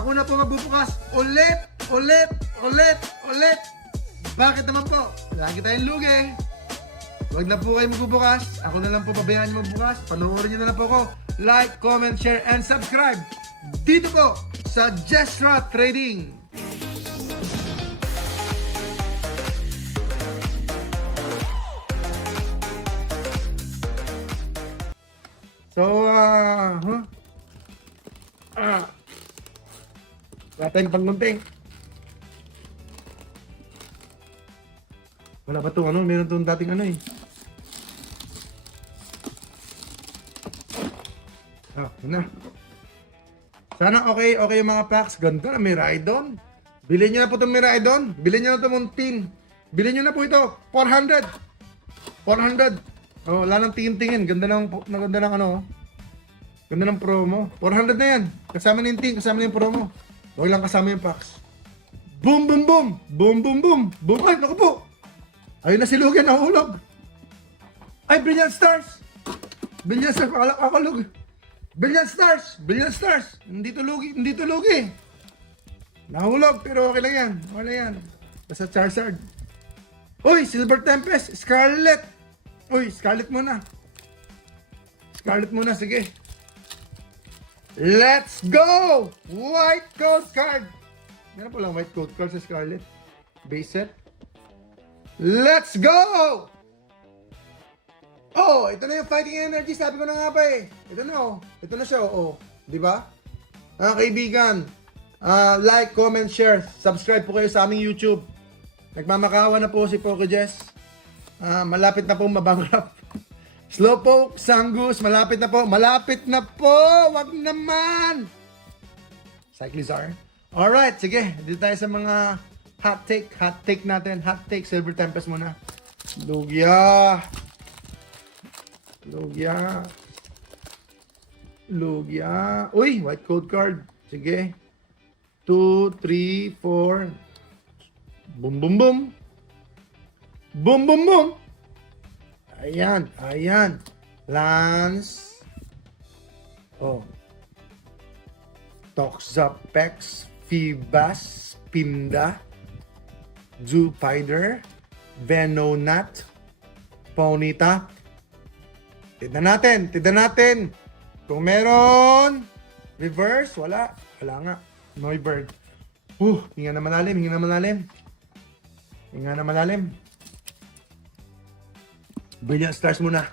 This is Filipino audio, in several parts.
Ako na po magbubukas ulit. Bakit naman po? Lagi tayong lugi. Huwag na po kayo magbubukas. Ako na lang po pabayaan nyo magbukas. Panoorin nyo na lang po ako. Like, comment, share, and subscribe. Dito po sa Jesra Trading. So, wala tayong panggunting. Wala pa itong meron itong dating yun na. Sana okay yung mga packs. Ganda na, Miraidon. Bilhin nyo na po itong Miraidon. Bilhin nyo na itong Montin. Bilhin nyo na po ito. 400. Oh, wala nang tingin-tingin. Ganda ng Ganda ng promo. 400 na yan. Kasama na yung ting, kasama na yung promo. Huwag lang kasama yung packs. Boom, boom, boom. Boom, boom, boom. Boom. Ay, naku po. Ayun na si Lugan, nahulog. Ay, Brilliant Stars. Brilliant Stars, akalog. Brilliant Stars. Hindi to lugi. Nahulog, pero okay lang yan. Basta Charizard. Uy, Silver Tempest, Scarlet. Uy, Scarlet muna, sige. Let's go! White code card. Meron pa lang white code card sa Scarlet. Base set. Let's go! Oh, ito na yung fighting energy. Sabi ko na nga pa eh. Ito na siya, oh. Di ba? Kaibigan, like, comment, share. Subscribe po kayo sa aming YouTube. Nagmamakawa na po si Poco Jess. Malapit na po mabankrupt. Slowpoke, Sangus, malapit na po. Wag naman. Cyclizar. Alright, sige. Dito tayo sa mga hot take natin. Hot take, Silver Tempest muna. Lugia. Uy, white code card. Sige. 2, 3, 4. Boom, boom, boom. Boom, boom, boom. Ayan. Lance. Oh. Toxapex, Phoebus, Pinda, Zoopider, Venonat, Ponyta. Tignan natin. Kung meron reverse, wala nga. Noibird. Hinga na malalim. Brilliant Stars muna.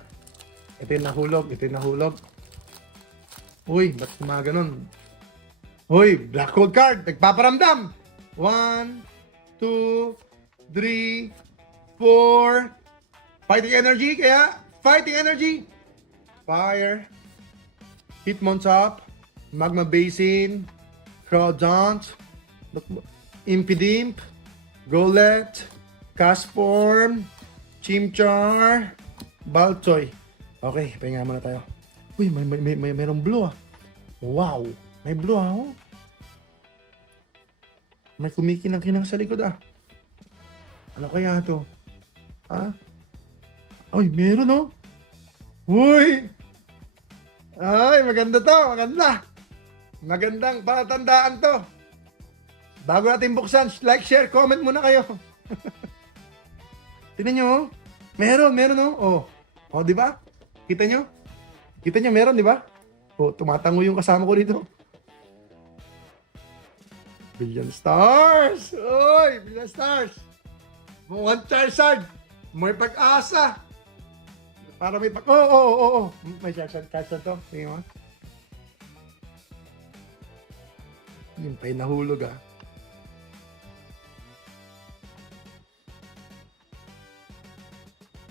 Ito yung nahulog. Uy, ba't mga ganun? Uy, Black Code card. Nagpaparamdam. 1, 2, 3, 4. Fighting energy. Fire. Hitmontop. Magma Basin. Crawdaunt. Impidimp. Golett. Castform. Chimchar. Baltoy. Okay, pahinga muna tayo. Uy, mayroong blue Wow, may blue oh. May kumikinang-kinang sa likod Ano kaya to? Uy, meron Uy! Ay, maganda to, Magandang patandaan to. Bago natin buksan, like, share, comment muna kayo. Tingnan nyo, meron Oh, di ba? Kita nyo, meron, di ba? Oh, tumatango yung kasama ko dito. Brilliant Stars! Oy, Brilliant Stars! One Charizard! May pag-asa! Para may Oo. May Charizard to. Tingnan mo. Yung pa'y nahulog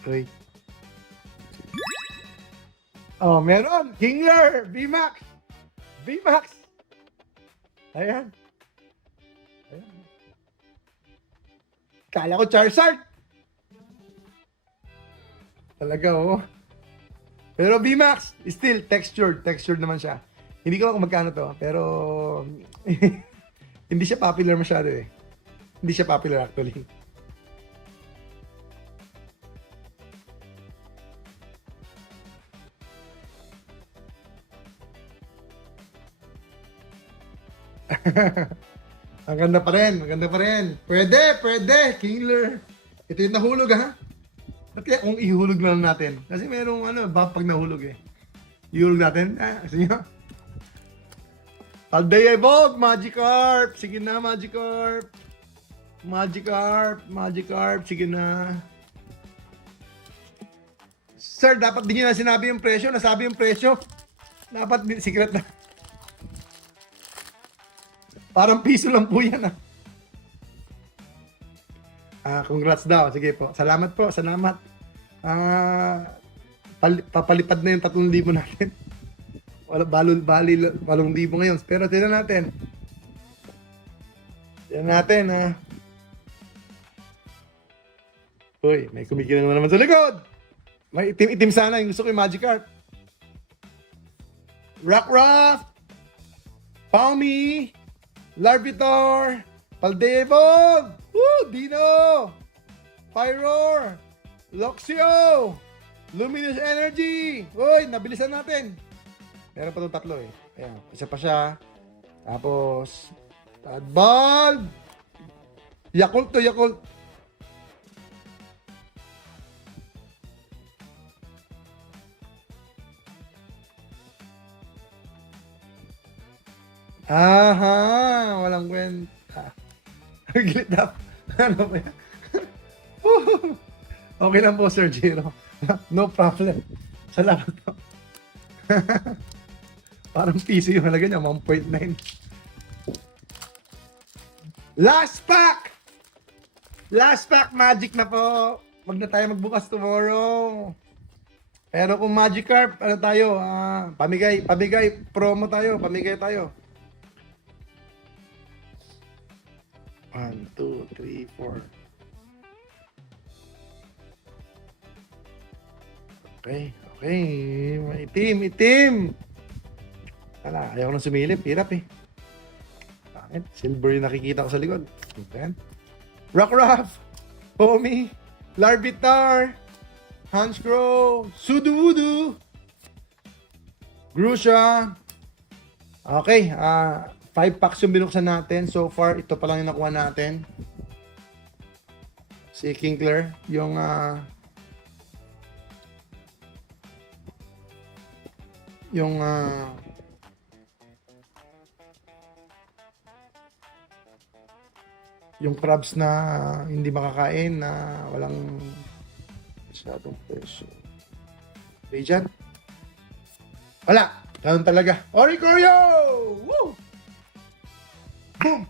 Uy. Oh, meron! Kingler! VMAX! Ayan. Kala ko Charizard! Talaga, Pero VMAX, still textured naman siya. Hindi ko kung magkano to, pero hindi siya popular masyado Hindi siya popular actually. Ang ganda pa rin, ang ganda pa rin. Pwede, Kingler. Ito yung nahulog ha. At kaya kung ihulog na lang natin. Kasi merong bump pag nahulog eh. Ihulog natin. Kasi nyo. Alday Evolve, Magikarp. Sige na, Magikarp. Magikarp. Sige na. Sir, dapat din nyo na sinabi yung presyo. Nasabi yung presyo. Dapat secret na. Parang piso lang po yan congrats daw. Sige po. Salamat po. Salamat. Papalipad na yung 3,000 natin. Bali 8,000 ngayon. Pero tignan natin. Uy, may kumikilang naman sa likod. May itim sana. Yung gusto ko yung Magikarp. Rockruff. Palmy. Larvitar, Paldevon, Dino, Pyroar, Luxio, Luminous Energy. Uy, nabilisan natin. Meron pa itong 3 eh. Ayan, isa pa siya. Tapos, Bulb, Yakult to Yakult. Aha, walang kwenta. Glit up. Ano ba yan? Okay lang po, Sir Jiro. No problem. Salamat po. Parang piso yung halaga niya, 1.9. Last pack! Last pack, magic na po. Wag na tayo magbukas tomorrow. Pero kung Magikarp, ano tayo? Pamigay, promo tayo, pamigay tayo. 1, 2, 3, 4. Okay. Itim. Wala, ayaw nang sumilip. Hirap eh. Bakit? Silver yung nakikita ko sa likod. Okay. Rockruff, Homie, Larvitar, Hansgrohe, Sudowoodo, Grusha. Okay, 5 packs yung binuksan natin. So far, ito pa lang yung nakuha natin. Si Kingler, yung crabs na hindi makakain, na walang masyadong presyo. Okay dyan? Wala! Ganun talaga. Oricorio! Woo! Boom!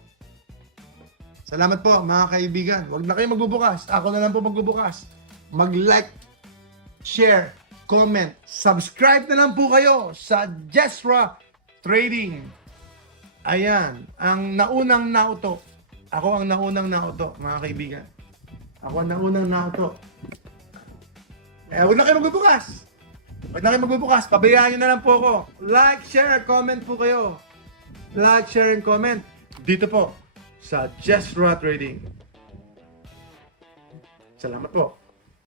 Salamat po mga kaibigan. Huwag na kayo magbubukas. Ako na lang po magbubukas. Mag-like, share, comment, subscribe na lang po kayo sa Jesra Trading. Ayan, ang naunang nauto. Ako ang naunang nauto, mga kaibigan. Ako ang naunang nauto. Huwag na kayo magbubukas. Pabayaan nyo na lang po ako. Like, share, comment po kayo. Like, share, and comment. Dito po sa Jesra Trading. Salamat po.